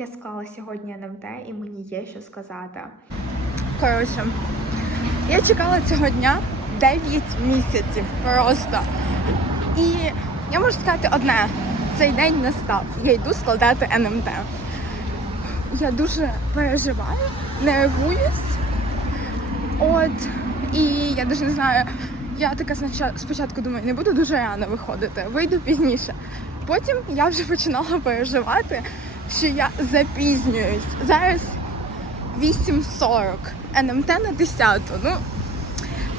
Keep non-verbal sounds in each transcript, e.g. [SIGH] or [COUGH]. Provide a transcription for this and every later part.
Я склала сьогодні НМТ і мені є що сказати. Коротше, я чекала цього дня 9 місяців просто. І я можу сказати одне: цей день настав. Я йду складати НМТ. Я дуже переживаю, нервуюсь. От, і я навіть не знаю, я така спочатку думаю, не буду дуже рано виходити, вийду пізніше. Потім я вже починала переживати, що я запізнююсь. Зараз 8.40, НМТ на 10. Ну,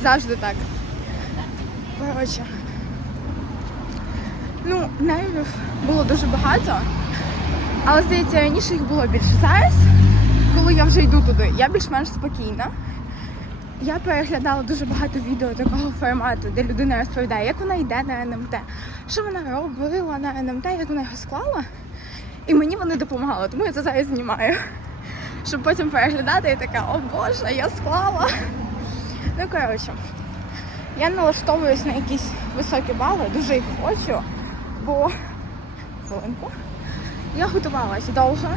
завжди так. Коротше. Ну, нервів було дуже багато, але здається, раніше їх було більше. Зараз, коли я вже йду туди, я більш-менш спокійна. Я переглядала дуже багато відео такого формату, де людина розповідає, як вона йде на НМТ, що вона робила на НМТ, як вона його склала. І мені вони допомагали, тому я це зараз знімаю. Щоб потім переглядати і така, о Боже, я склала. Ну, коротше, я налаштовуюсь на якісь високі бали, дуже їх хочу, бо хвилинку. Я готувалася довго.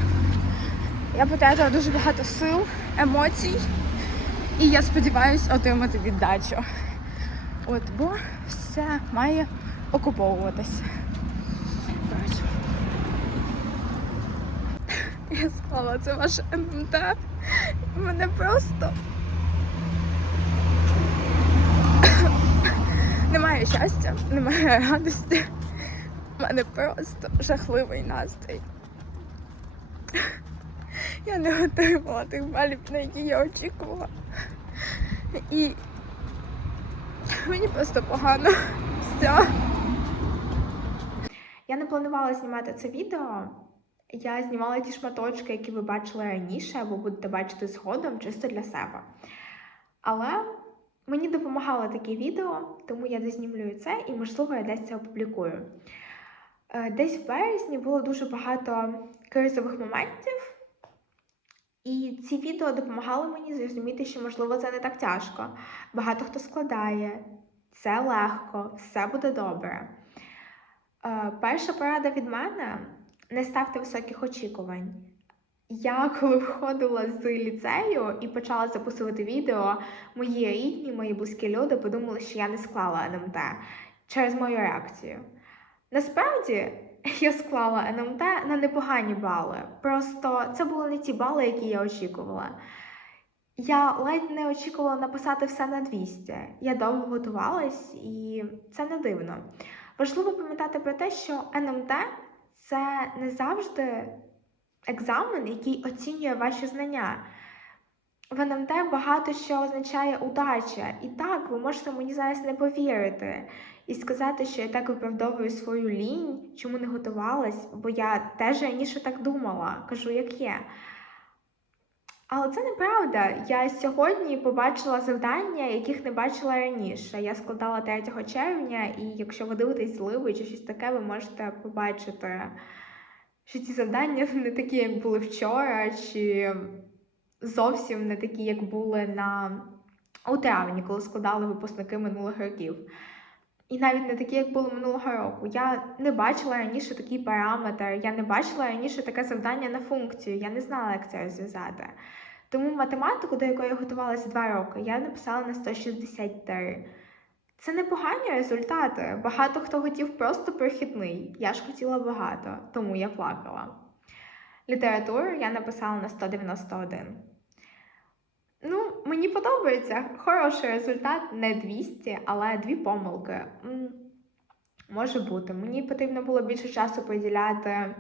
Я потратила дуже багато сил, емоцій. І я сподіваюся отримати віддачу. От, бо все має окуповуватись. Коротше. [LAUGHS] Я склала це ваше ММТ. Мене просто. [COUGHS] Немає щастя, немає радості. У мене просто жахливий настрій. [LAUGHS] Я не отримала тих балів, на які я очікувала. І мені просто погано. Все. Я не планувала знімати це відео. Я знімала ті шматочки, які ви бачили раніше, або будете бачити згодом, чисто для себе. Але мені допомагало таке відео, тому я дознімлюю це і, можливо, я десь це опублікую. Е, Десь в березні було дуже багато кризових моментів, і ці відео допомагали мені зрозуміти, що, можливо, це не так тяжко. Багато хто складає, це легко, все буде добре. Е, Перша порада від мене не ставте високих очікувань. Я коли виходила з ліцею і почала записувати відео, мої рідні, мої близькі люди подумали, що я не склала НМТ через мою реакцію. Насправді я склала НМТ на непогані бали. Просто це були не ті бали, які я очікувала. Я ледь не очікувала написати все на 200. Я довго готувалась, і це не дивно. Важливо пам'ятати про те, що НМТ це не завжди екзамен, який оцінює ваші знання. В НМТ багато що означає удача. І так, ви можете мені зараз не повірити і сказати, що я так виправдовую свою лінь, чому не готувалась, бо я теж раніше так думала, кажу, як є. Але це неправда. Я сьогодні побачила завдання, яких не бачила раніше. Я складала 3 червня, і якщо ви дивитесь зливи чи щось таке, ви можете побачити, що ці завдання [LAUGHS] не такі, як були вчора, чи зовсім не такі, як були на у травні, коли складали випускники минулих років. І навіть не такі, як були минулого року. Я не бачила раніше такий параметр, я не бачила раніше таке завдання на функцію, я не знала, як це розв'язати. Тому математику, до якої я готувалася два роки, я написала на 163. Це непогані результати. Багато хто хотів просто прохідний. Я ж хотіла багато, тому я плакала. Літературу я написала на 191. Ну, мені подобається. Хороший результат, не 200, але дві помилки. Може бути. Мені потрібно було більше часу приділяти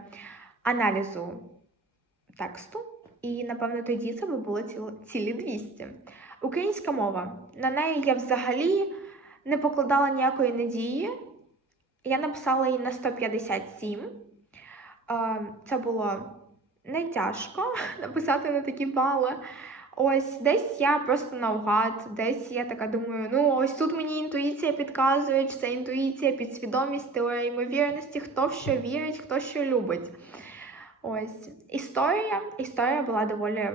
аналізу тексту, і, напевно, тоді це би було цілі 200. Українська мова. На неї я взагалі не покладала ніякої надії. Я написала її на 157. Е, Це було не тяжко [LAUGHS] написати на такі бали. Ось десь я просто наугад, десь я така думаю, ну ось тут мені інтуїція підказує, чи це інтуїція, підсвідомість, теорія ймовірності, хто в що вірить, хто що любить. Ось історія. Історія була доволі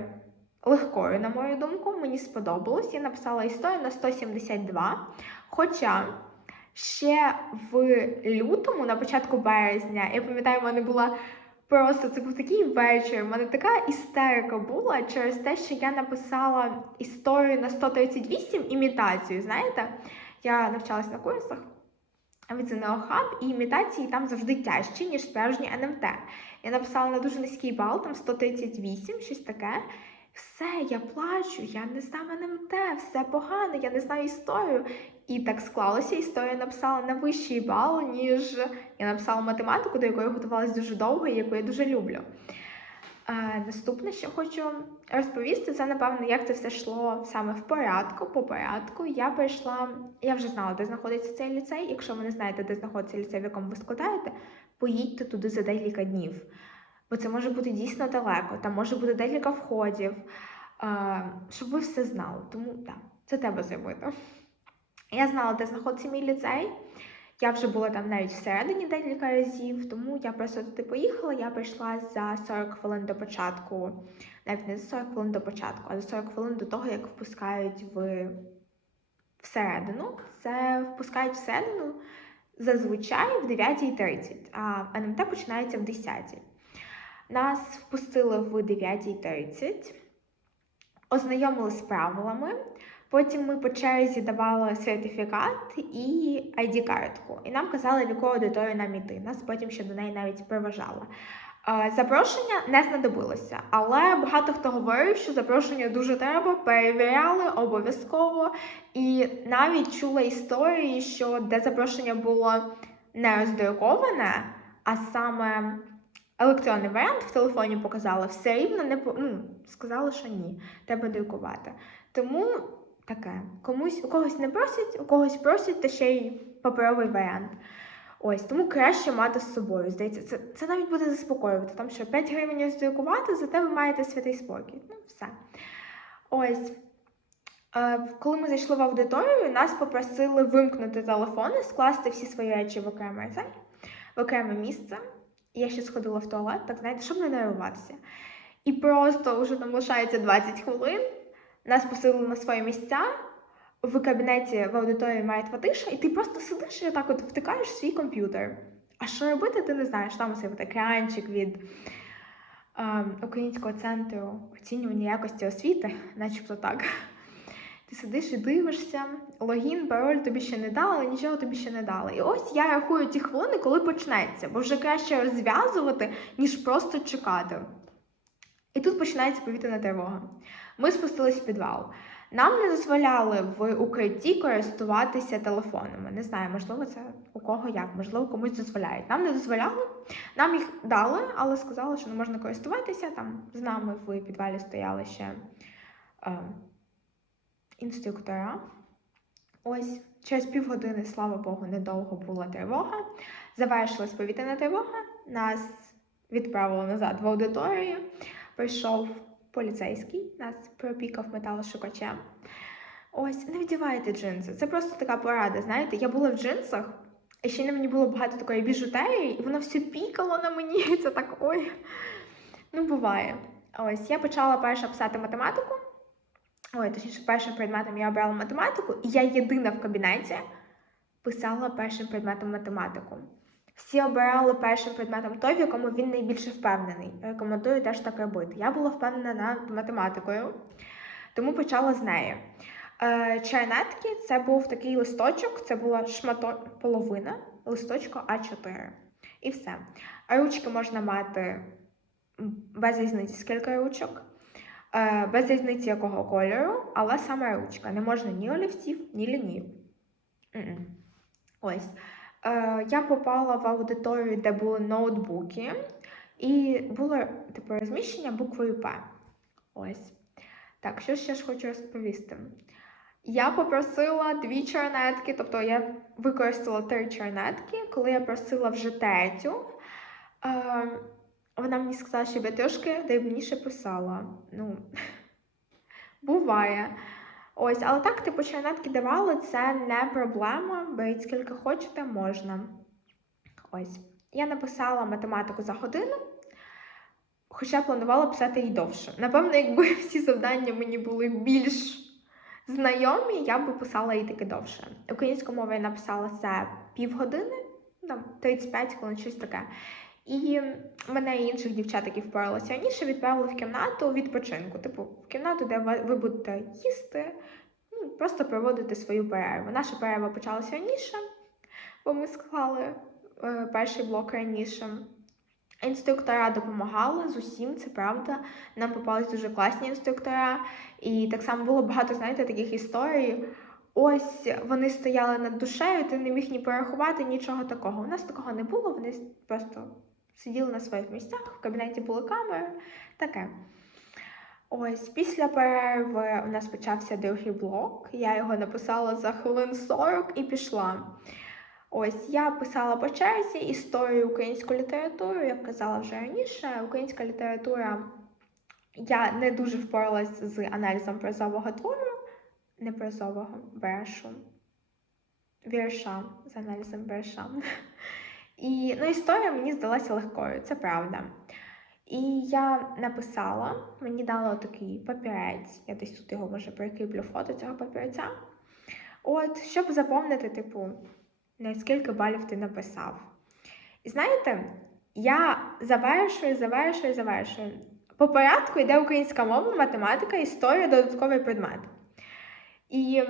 легкою, на мою думку. Мені сподобалось. Я написала історію на 172. Хоча ще в лютому, на початку березня, я пам'ятаю, в мене була Просто це був такий вечір. У мене така істерика була через те, що я написала історію на 138 імітацію. Знаєте, я навчалась на курсах від ЗНО Хаб, і імітації там завжди тяжчі, ніж справжні НМТ. Я написала на дуже низький бал, там 138, щось таке. Все, я плачу, я не знаю НМТ, все погано, я не знаю історію. І так склалося, історію написала на вищий бал, ніж я написала математику, до якої готувалася дуже довго і яку я дуже люблю. Е, наступне, що хочу розповісти, це напевно, як це все йшло саме в порядку, по порядку. Я прийшла, я вже знала, де знаходиться цей ліцей. Якщо ви не знаєте, де знаходиться ліцей, в якому ви складаєте, поїдьте туди за декілька днів. Бо це може бути дійсно далеко, там може бути декілька входів, щоб ви все знали. Тому так, це треба зробити. Я знала, де знаходиться мій ліцей. Я вже була там навіть всередині декілька разів, тому я просто туди поїхала. Я прийшла за 40 хвилин до початку, навіть не за 40 хвилин до початку, а за 40 хвилин до того, як впускають в всередину. Це впускають всередину зазвичай в 9.30, а НМТ починається в 10. Нас впустили в 9.30, ознайомили з правилами. Потім ми по черзі давали сертифікат і ID-картку. І нам казали, в яку аудиторію нам іти. Нас потім ще до неї навіть проважали. Запрошення не знадобилося, але багато хто говорив, що запрошення дуже треба, перевіряли обов'язково. І навіть чула історії, що де запрошення було не роздруковане, а саме електронний варіант в телефоні показали, все рівно не ну, сказали, що ні, треба друкувати. Тому таке. Комусь у когось не просять, у когось просять, та ще й паперовий варіант. Ось, тому краще мати з собою. Здається, це, це навіть буде заспокоювати. Там що 5 гривень роздрукувати, зате ви маєте святий спокій. Ну, все. Ось. Е, коли ми зайшли в аудиторію, нас попросили вимкнути телефони, скласти всі свої речі в окреме, в окреме місце. Я ще сходила в туалет, так знаєте, щоб не нервуватися. І просто вже там лишається 20 хвилин. Нас посилили на свої місця. В кабінеті в аудиторії має тиша, і ти просто сидиш і отак от втикаєш свій комп'ютер. А що робити, ти не знаєш. Там ось екранчик від е, Українського центру оцінювання якості освіти, начебто так. Ти сидиш і дивишся, логін, пароль тобі ще не дали, нічого тобі ще не дали. І ось я рахую ті хвилини, коли почнеться, бо вже краще розв'язувати, ніж просто чекати. І тут починається повітряна тривога. Ми спустились в підвал. Нам не дозволяли в укритті користуватися телефонами. Не знаю, можливо, це у кого як, можливо, комусь дозволяють. Нам не дозволяли, нам їх дали, але сказали, що не можна користуватися. Там з нами в підвалі стояли ще е, інструктора. Ось через півгодини, слава Богу, недовго була тривога. Завершилась повітряна тривога. Нас відправили назад в аудиторію. Прийшов поліцейський, нас пропікав металошукачем. Ось, не вдівайте джинси. Це просто така порада. Знаєте, я була в джинсах, і ще на мені було багато такої біжутерії, і воно все пікало на мені. [LAUGHS] Це так ой. Ну, буває. Ось, я почала перша писати математику. Ой, точніше, першим предметом я обрала математику, і я єдина в кабінеті писала першим предметом математику. Всі обирали першим предметом той, в якому він найбільше впевнений. Рекомендую теж так робити. Я була впевнена над математикою, тому почала з неї. Е, чернетки це був такий листочок, це була шмато... половина листочка А4. І все. Ручки можна мати без різниці, скільки ручок, е, без різниці якого кольору, але саме ручка. Не можна ні олівців, ні лінів. Ось. Е, я попала в аудиторію, де були ноутбуки, і було типу розміщення буквою П. Ось. Так, що ще ж хочу розповісти. Я попросила дві чернетки, тобто я використала три чернетки. Коли я просила вже третю, е, вона мені сказала, що я трошки дрібніше писала. Ну, [LAUGHS] буває. Ось, але так, типу, чернетки давали, це не проблема. Беріть скільки хочете, можна. Ось. Я написала математику за годину, хоча планувала писати її довше. Напевно, якби [LAUGHS] всі завдання мені були більш знайомі, я би писала її таки довше. Українською мовою я написала це півгодини, там 35 хвилин, щось таке. І мене і інших дівчат, які впоралися раніше, відправили в кімнату відпочинку. Типу, в кімнату, де ви- будете їсти, ну, просто проводити свою перерву. Наша перерва почалася раніше, бо ми склали е, перший блок раніше. Інструктора допомагали з усім, це правда. Нам попались дуже класні інструктора. І так само було багато, знаєте, таких історій. Ось вони стояли над душею, ти не міг ні порахувати, нічого такого. У нас такого не було, вони просто сиділи на своїх місцях, в кабінеті були камери, таке. Ось після перерви у нас почався другий блок. Я його написала за хвилин 40 і пішла. Ось я писала по черзі історію українську літературу, як казала вже раніше. Українська література я не дуже впоралась з аналізом прозового твору, не прозового, брешу, вірша з аналізом вірша. І ну, історія мені здалася легкою, це правда. І я написала, мені дали такий папірець, я десь тут його може прикріплю фото цього папірця. От, щоб заповнити, типу, на скільки балів ти написав. І знаєте, я завершую, завершую, завершую. По порядку йде українська мова, математика, історія, додатковий предмет. І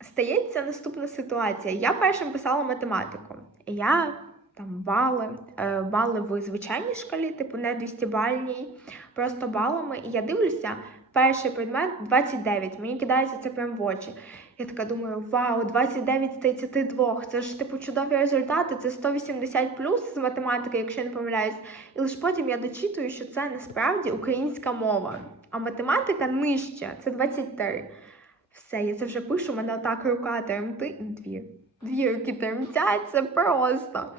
стається наступна ситуація. Я першим писала математику. Я там бали, е, бали в звичайній шкалі, типу не 200 бальній, просто балами. І я дивлюся, перший предмет 29. Мені кидається це прямо в очі. Я така думаю, вау, 29 з 32. Це ж типу чудові результати, це 180 плюс з математики, якщо я не помиляюсь. І лише потім я дочитую, що це насправді українська мова, а математика нижча, це 23. Все, я це вже пишу, мене отак рука тремти. Дві. Дві руки тремтять, це просто.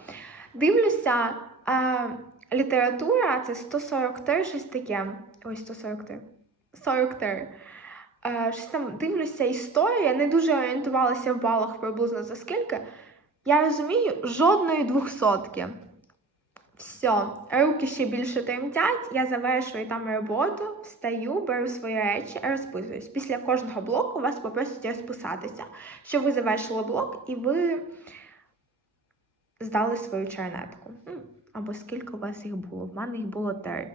Дивлюся, е, література це 143, щось таке. Ой, 143. 43. Е, щось там дивлюся історію, я не дуже орієнтувалася в балах приблизно за скільки. Я розумію, жодної двохсотки. Все, руки ще більше тремтять, я завершую там роботу, встаю, беру свої речі, розписуюсь. Після кожного блоку вас попросять розписатися, що ви завершили блок і ви здали свою чернетку. Ну, або скільки у вас їх було? В мене їх було три.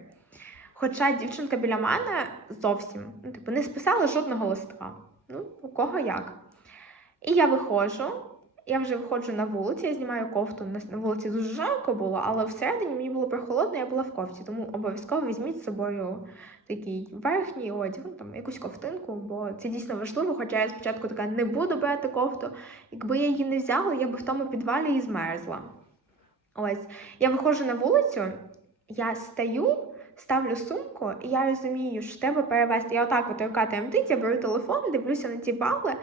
Хоча дівчинка біля мене зовсім ну, типу, не списала жодного листка. Ну, у кого як. І я виходжу, я вже виходжу на вулицю, я знімаю кофту. На вулиці дуже жарко було, але всередині мені було прохолодно, я була в кофті. Тому обов'язково візьміть з собою такий верхній одяг, ну, там якусь ковтинку, бо це дійсно важливо. Хоча я спочатку така не буду брати кофту. Якби я її не взяла, я би в тому підвалі і змерзла. Ось, я виходжу на вулицю, я стаю, ставлю сумку, і я розумію, що треба перевести. Я отак от рука тремтить, я беру телефон, дивлюся на ті бали.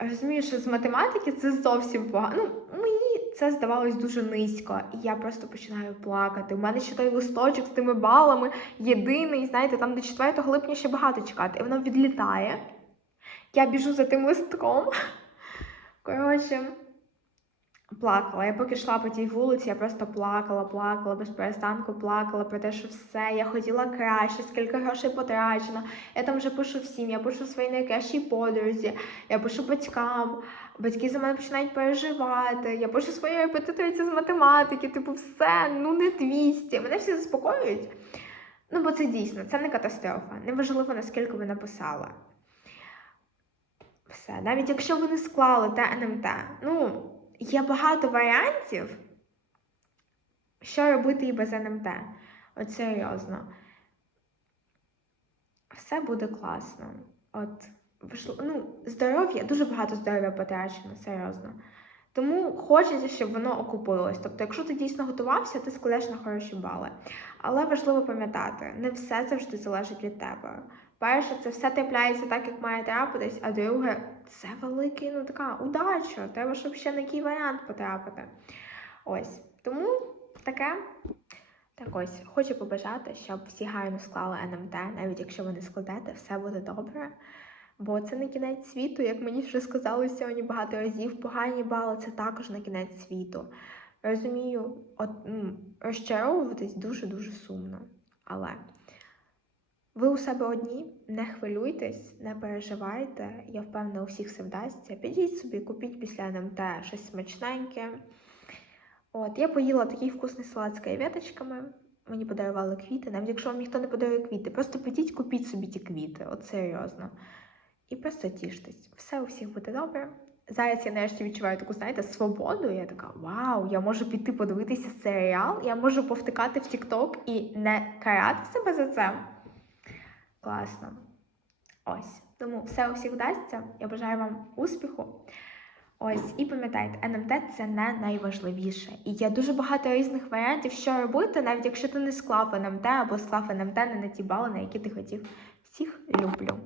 Розумію, що з математики це зовсім погано. Ну, мені це здавалось дуже низько, і я просто починаю плакати. У мене ще той листочок з тими балами єдиний, знаєте, там до 4 липня ще багато чекати. І воно відлітає. Я біжу за тим листком. [LAUGHS] Коротше, плакала. Я поки йшла по тій вулиці, я просто плакала, плакала, без перестанку плакала про те, що все, я хотіла краще, скільки грошей потрачено. Я там вже пишу всім, я пишу своїй найкращій подрузі, я пишу батькам. Батьки за мене починають переживати. Я пишу своїй репетиторці з математики, типу, все, ну не 200. Мене всі заспокоюють. Ну, бо це дійсно, це не катастрофа. Неважливо, наскільки ви написали. Все, навіть якщо ви не склали те НМТ, ну, є багато варіантів, що робити і без НМТ. От серйозно. Все буде класно. От, ну, здоров'я, дуже багато здоров'я потрачено, серйозно. Тому хочеться, щоб воно окупилось. Тобто, якщо ти дійсно готувався, ти складеш на хороші бали. Але важливо пам'ятати, не все завжди залежить від тебе. Перше, це все трапляється так, як має трапитись, а друге, це великий, ну така удача. Треба, щоб ще на який варіант потрапити. Ось. Тому таке. Так ось, хочу побажати, щоб всі гарно склали НМТ, навіть якщо ви не складете, все буде добре. Бо це не кінець світу, як мені вже сказали сьогодні багато разів. Погані бали це також не кінець світу. Розумію, от, розчаровуватись дуже-дуже сумно. Але ви у себе одні, не хвилюйтесь, не переживайте. Я впевнена, у всіх все вдасться. Підіть собі, купіть після НМТ щось смачненьке. От, я поїла такий вкусний салат з креветочками. Мені подарували квіти. Навіть якщо вам ніхто не подарує квіти, просто підіть, купіть собі ті квіти, от серйозно. І просто тіштесь. Все у всіх буде добре. Зараз я нарешті відчуваю таку, знаєте, свободу. Я така, вау, я можу піти подивитися серіал, я можу повтикати в TikTok і не карати себе за це. Класно. Ось. Тому все у всіх вдасться. Я бажаю вам успіху. Ось, і пам'ятайте, НМТ це не найважливіше. І є дуже багато різних варіантів, що робити, навіть якщо ти не склав НМТ або склав НМТ не на ті бали, на які ти хотів. Всіх люблю.